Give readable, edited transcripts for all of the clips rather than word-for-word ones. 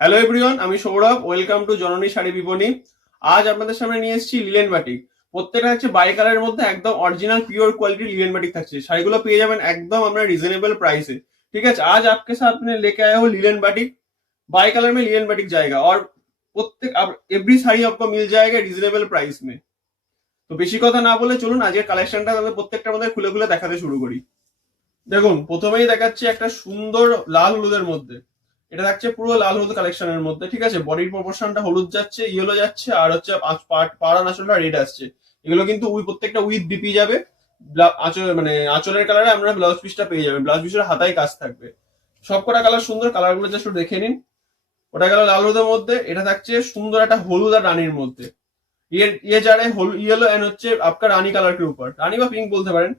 Hello everyone, আমি Sourav. Welcome to জননী শাড়ি বিপণী। আজ আপনাদের সামনে নিয়ে এসেছি লিলেন বাটিক। প্রত্যেকটা হচ্ছে বাই কালারের মধ্যে একদম অরিজিনাল পিওর কোয়ালিটির লিলেন বাটিক থাকছে। শাড়িগুলো পেয়ে যাবেন একদম আমরা রিজনেবल प्राइस है। ठीक है, आज आपके सामने लेके आया हूँ लिलेन बाटिक। बाई कलर में लिलेन बाटिक जाएगा और প্রত্যেক এভরি শাড়ি आपको मिल जाएगा রিজনেবল प्राइस में। তো বেশি কথা না বলে চলুন আজকের কালেকশনটা তাহলে প্রত্যেকটার মধ্যে খুলে খুলে দেখাতে শুরু করি। দেখুন, প্রথমেই দেখাচ্ছি একটা সুন্দর লাল হলুদের মধ্যে। এটা থাকছে পুরো লাল হলুদ কালেকশনের মধ্যে। ঠিক আছে, বডির প্রপোর্শনটা হলুদ যাচ্ছে, ইয়েলো যাচ্ছে, আর হচ্ছে পাড়া নাচলটা রেড আসছে। এগুলো কিন্তু প্রত্যেকটা উইথ বিপি যাবে। আঁচল মানে আঁচলের কালারে আমরা ব্লাউজ পিসটা পেয়ে যাবেন। ব্লাউজ পিসের হাতায় কাজ থাকবে। সবকটা কালার সুন্দর, কালারগুলো জাস্ট একটু দেখে নিন। ওটা গেল লাল হলুদের মধ্যে। এটা থাকছে সুন্দর একটা হলুদ আর রানীর মধ্যে। ये जा रहे हैं येलो एंड হচ্ছে आपका রানী কালার के ऊपर, রানী বা পিঙ্ক বলতে পারেন।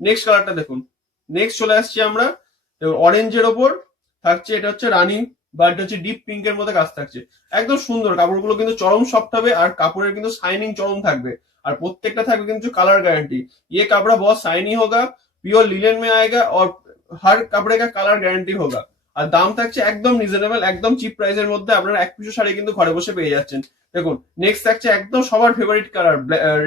নেক্সট কালারটা দেখুন। নেক্সট চলে আসছি আমরা অরেঞ্জের ওপর। থাকছে এটা হচ্ছে রানী, বা এটা হচ্ছে ডিপ পিঙ্কের মধ্যে কাজ থাকছে। একদম সুন্দর। কাপড়গুলো কিন্তু চরম সফট হবে আর কাপড়ের কিন্তু শাইনিং চরম থাকবে। আর প্রত্যেকটা থাকবে কিন্তু কালার गारंटी। ये कपड़ा बहुत शाइनी होगा, प्योर लिनन में आएगा और हर कपड़े का कलर गारंटी होगा। আর দাম থাকছে একদম রিজনেবল, একদম চিপ প্রাইসের মধ্যে। আপনারা এক পিসও শাড়ি কিন্তু ঘরে বসে পেয়ে যাচ্ছেন। দেখুন, নেক্সট থাকছে একদম সবার ফেভারিট কালার,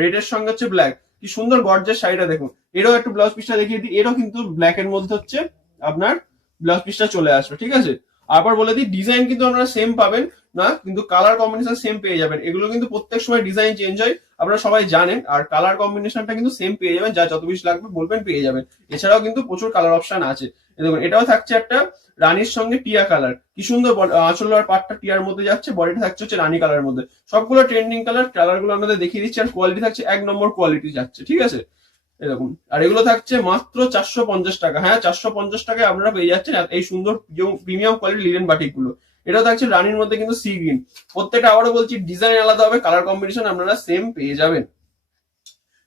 রেড এর সঙ্গে হচ্ছে ব্ল্যাক। কি সুন্দর গর্জের শাড়িটা দেখুন। এরও একটু ব্লাউজ পিসটা দেখিয়ে দিই। এরও কিন্তু ব্ল্যাক এর মধ্যে হচ্ছে আপনার ব্লাউজ পিসটা চলে আসবে। ঠিক আছে, আবার বলে দিই, ডিজাইন কিন্তু আপনারা সেম পাবেন না, কিন্তু কালার কম্বিনেশন সেম পেয়ে যাবেন। এগুলো কিন্তু প্রত্যেক সময় ডিজাইন চেঞ্জ হয়, আপনারা সবাই জানেন। আর কালার কম্বিনেশনটা কিন্তু সেম পেয়ে যাবেন, যা যত বেশি লাগবে বলবেন পেয়ে যাবেন। এছাড়াও কিন্তু প্রচুর কালার অপশন আছে। দেখুন, এটাও থাকছে একটা রানীর সঙ্গে টিয়া কালার। কি সুন্দর আঁচল আর পাটটা টিয়ার মধ্যে যাচ্ছে, বডিটা থাকছে হচ্ছে রানী কালারের মধ্যে। সবগুলো ট্রেন্ডিং কালার। কালার গুলো আপনাদের দেখিয়ে দিচ্ছি, আর কোয়ালিটি থাকছে এক নম্বর কোয়ালিটি যাচ্ছে। ঠিক আছে, এরকম। আর এগুলো থাকছে মাত্র 450 টাকা। হ্যাঁ, 450 টাকায় আপনারা পেয়ে যাচ্ছেন এই সুন্দর প্রিমিয়াম কোয়ালিটি লিনেন বাটিক গুলো। এটাও থাকছে রানীর মধ্যে কিন্তু সি গ্রিন। প্রত্যেকটা আবারও বলছি ডিজাইন আলাদা হবে, কালার কম্বিনেশন আপনারা সেম পেয়ে যাবেন।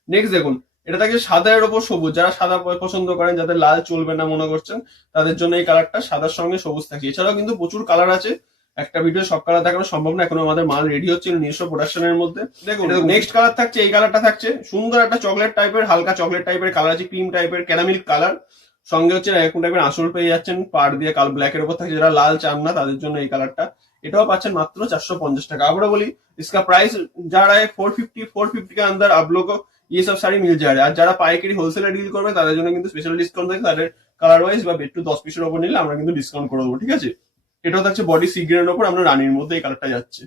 নেক্সট দেখুন, এটা থাকছে সাদার ওপর সবুজ। যারা সাদা পছন্দ করেন, যাদের লাল চলবে না মনে করছেন, তাদের জন্য এই কালারটা সাদার সঙ্গে সবুজ থাকে। এছাড়াও কিন্তু প্রচুর কালার আছে, একটা ভিডিও সব কালার দেখানো সম্ভব না। এখনো আমাদের মাল রেডি হচ্ছে নিজস্ব প্রোডাকশনের মধ্যে। দেখুন, নেক্সট কালার থাকছে এই কালারটা থাকছে সুন্দর একটা চকলেট টাইপের, হালকা চকলেট টাইপের কালার আছে, ক্রিম টাইপের ক্যারামিল কালার। সঙ্গে হচ্ছে এরকম টাইপের আঁচল পেয়ে যাচ্ছেন পাড় দিয়ে কাল ব্ল্যাক এর উপর থাকছে। যারা লাল চান না তাদের জন্য এই কালারটা। এটাও পাচ্ছেন মাত্র 450 টাকা। আবারও বলি, इसका प्राइस जा रहा है 450 के अंदर आप लोग को ये सब শাড়ি মিল যায়। আর যারা পাইকারি হোলসেলে ডিল করবে তাদের জন্য কিন্তু স্পেশাল ডিসকাউন্ট থাকে। তাদের কালার ওয়াইজ বা একটু 10 পিসের ওপর নিলে আমরা কিন্তু ডিসকাউন্ট করে দেবো। ঠিক আছে, এটাও থাকছে বডি সি গ্রেডের ওপর, আমরা রানীর মধ্যে এই কালারটা যাচ্ছে।